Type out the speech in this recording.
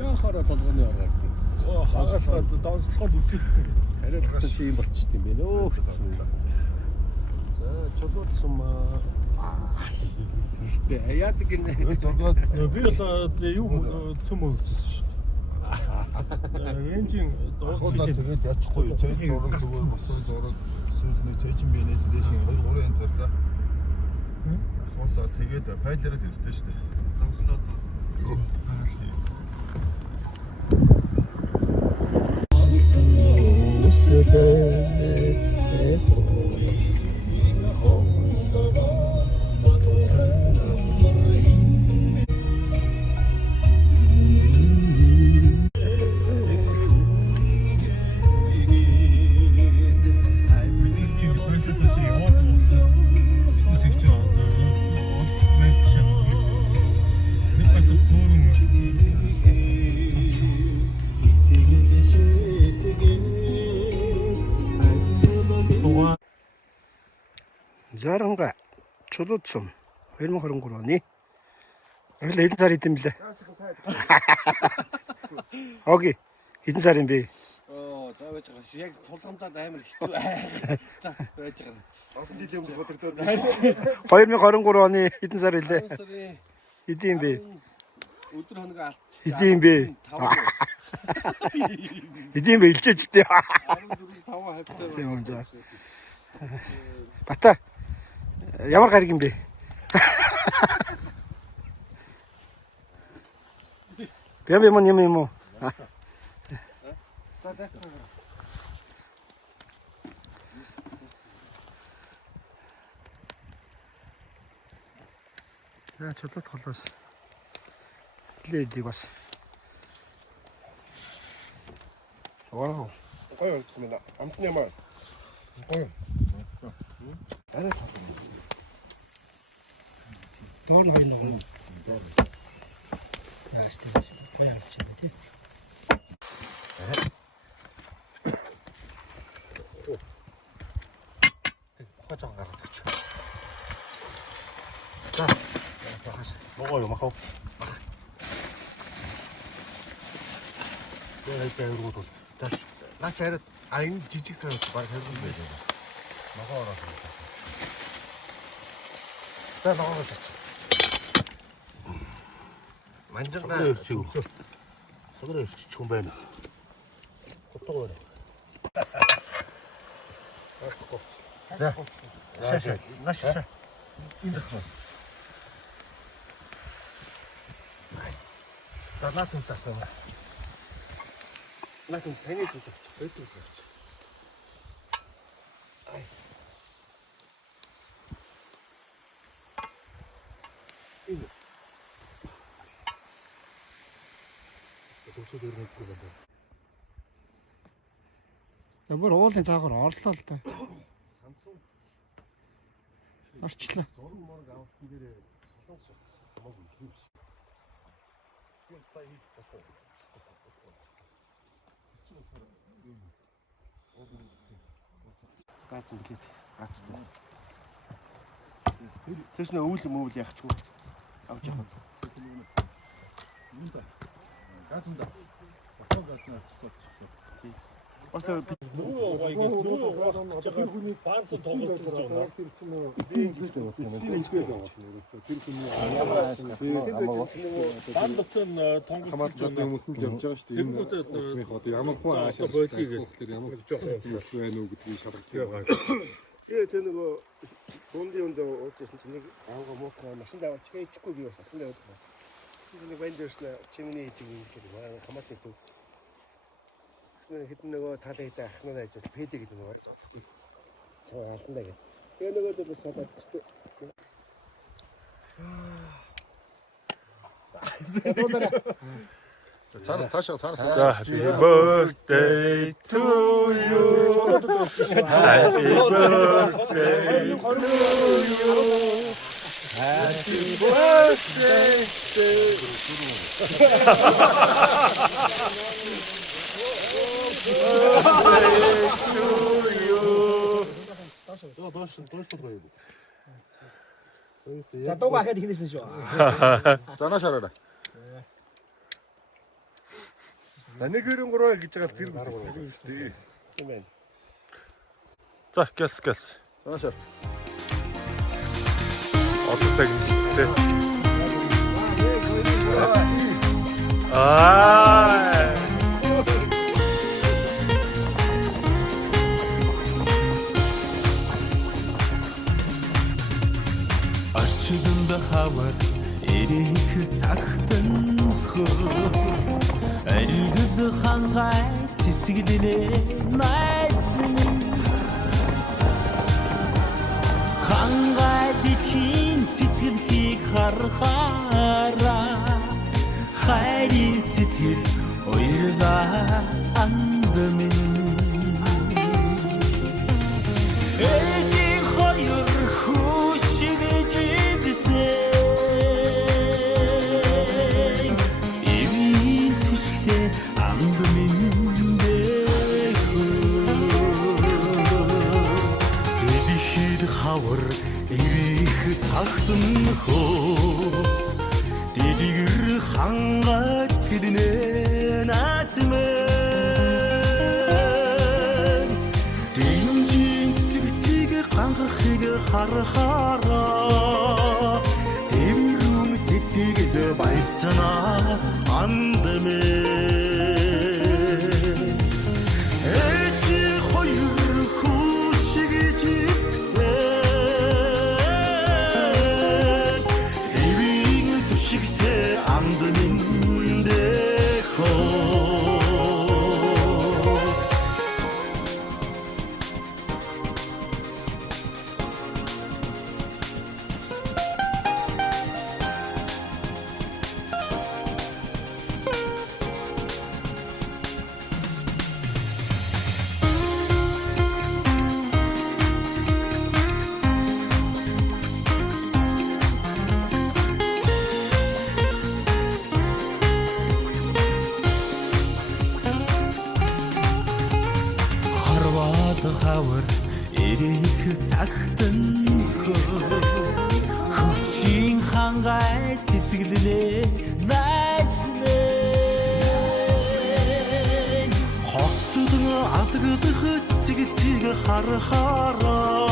Яхаараа толгойн ороод гэсэн. Хагасгаад донслоход үсэлцэн. Хариуцсан чи юм болчихд юм бэ нөө. За чулуутсан сүртэй. Яадаг гинэ. Би л юу цөм өгсөн шүү дээ. Энжин дуусах тэгээд ячхгүй. Цай зураг зүгээр босон зураг сүүлний цайчин биенээс дээш 2-3 янз зарлаа. Ахуулаад тэгээд файлаараа хэрэгтэй шүү дээ. донслоод Заранга чулуутсум 2023 оны орол хэдэн сар идэм блэ? Оги хэдэн сар юм бэ? За байж байгаа шүү. Яг тулгамдаад амар хэцүү. За байж байгаа. Олон жилийн өмнө бодогдоод 2023 оны хэдэн сар илээ? Хэдэн юм бэ? Өдөр хоног алдчих. Хэдэн юм бэ? Хэдэн юм бэ? Илчээч дээ. 14-5 хавцаа. Тийм за. Бата. Ямар гариг юм бэ? юм. за дэвчээ. За чулуут холоос лээдэг бас. Вау. Гоё өгсөн юм аа. Амтны юм аа. Гоё. Арай тоо. Доор нь хоёр нэг. Яаш тийм баян чанаа тий. Хожоо гараад өгч. За. 먹어요 막하고 내가 이러고 자, 나 잘해. 아니 지직 사람 말 해주면 돼. 먹어라. 자, 나가서 잤지. 완전 나 지금 서그래 총배는 고토고 자, 샤샤. 나 샤샤. 인자. 나 나좀 쌌어. 나좀 생일 주자. 어디 주자. 아이. 이거. 도수 들어갈 거거든. За бүр уулын цаагаар орлоо л да. Samsung. Орчлоо. Зураг морог авсан дээрээ солонгос хамаагүй юм шиг. Би сая хийчихсэн. Гац үлээд. Гацтай. Тэс нэ өвөл мөвөл яхачгүй. Авч явах. Юм да. Газында. Батон газнаа спорт. Бас нөгөө тэр хүний баант тоглож байгаа. Баант дотор тонгоц хүмүүс нь явж байгаа шүү дээ. Энэ одоо ямар хүн аашаа тэгэхээр ямар зүйлс байна уу гэдгийг шалгах. тэр нөгөө гүндийн өндөө уучсан чинь нэг аавга муухай машин даваад чигээчихгүй би бас авсан даа. Нэг вендерснэ чимний чиг юм гэдэг хамаатай төв. Хэдэн нөгөө талайтай ахнууд ажил пэдэ гэдэг нөгөө зодохгүй. Цаа аландаа гэдэг. Тэгээ нөгөөдөө салаад гэжтэй. Цаас таашаа цаас. За, happy birthday to you. Happy birthday to you. Happy birthday to you. За дуугаа ахад хийнэсэн шүү. Занаашаараа. Нэг 93 гэж байгаа зэрэг тий. Тийм байна. За, гэс. Занаашаар. Одоо тэгнэ. Аа. Арчиланда хавар эрих цагтан хөө аригд хангай цэцгэлээ найзын хангай дихийн цэцгэлхийг харахаараа хайрын сэтгэл уйлаа андамын эдийн хоёр хүшигэж идсэн эвийн түшгтээ андаминдээ эдихид хавар эрих тагтан хөө дидгэр хангаж цэднэ наацмэн дэмжин цэцэг хангахыг харахаараа дэмрүн сэтгэл байсанаа андмэн эти хоёр хүшигж идсэн эвийн түшигтээ андминдээ хөө харваад хавар эрих цагтан хөвчийн хангай цэцгэлээ найзмэн хосдон алгадах цэцгийг харахаараа